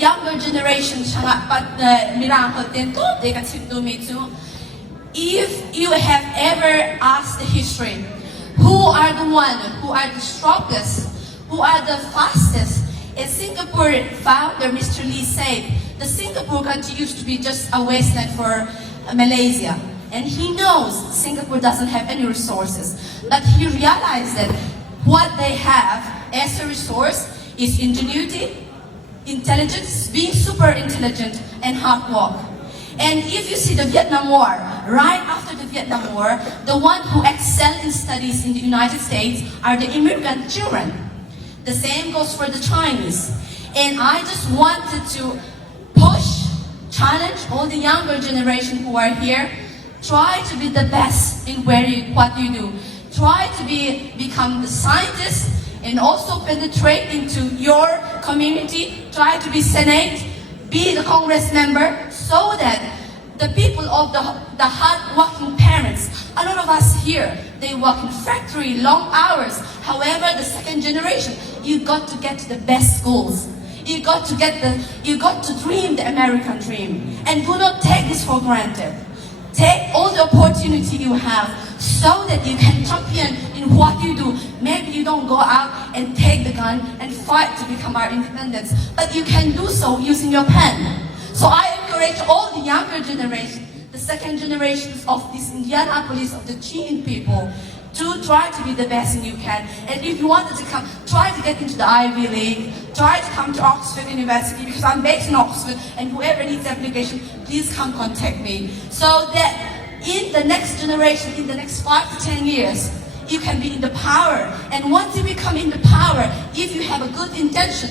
younger generation if you have ever asked the history, who are the one, who are the strongest, who are the fastest? As Singapore founder Mr. Lee said, the Singapore country used to be just a wasteland for Malaysia. And he knows Singapore doesn't have any resources. But he realized that what they have as a resource is ingenuity, intelligence, being super intelligent, and hard work. And if you see the Vietnam War, right after the Vietnam War, the one who excelled in studies in the United States are the immigrant children. The same goes for the Chinese. And I just wanted to push, challenge all the younger generation who are here. Try to be the best in what you do. Try to become the scientist and also penetrate into your community. Try to be Senate, be the Congress member, so that the people of the hard-working parents, a lot of us here, they work in factory, long hours. However, the second generation, you got to get to the best schools. You got to dream the American dream. And do not take this for granted. Take all the opportunity you have so that you can champion in what you do. Maybe you don't go out and take the gun and fight to become our independence, but you can do so using your pen. So I encourage all the younger generation, the second generations of this Indianapolis, of the Chin people, to try to be the best you can. And if you wanted to come, try to get into the Ivy League, try to come to Oxford University, because I'm based in Oxford, and whoever needs application, please come contact me. So that in the next generation, in the next 5 to 10 years, you can be in the power. And once you become in the power, if you have a good intention,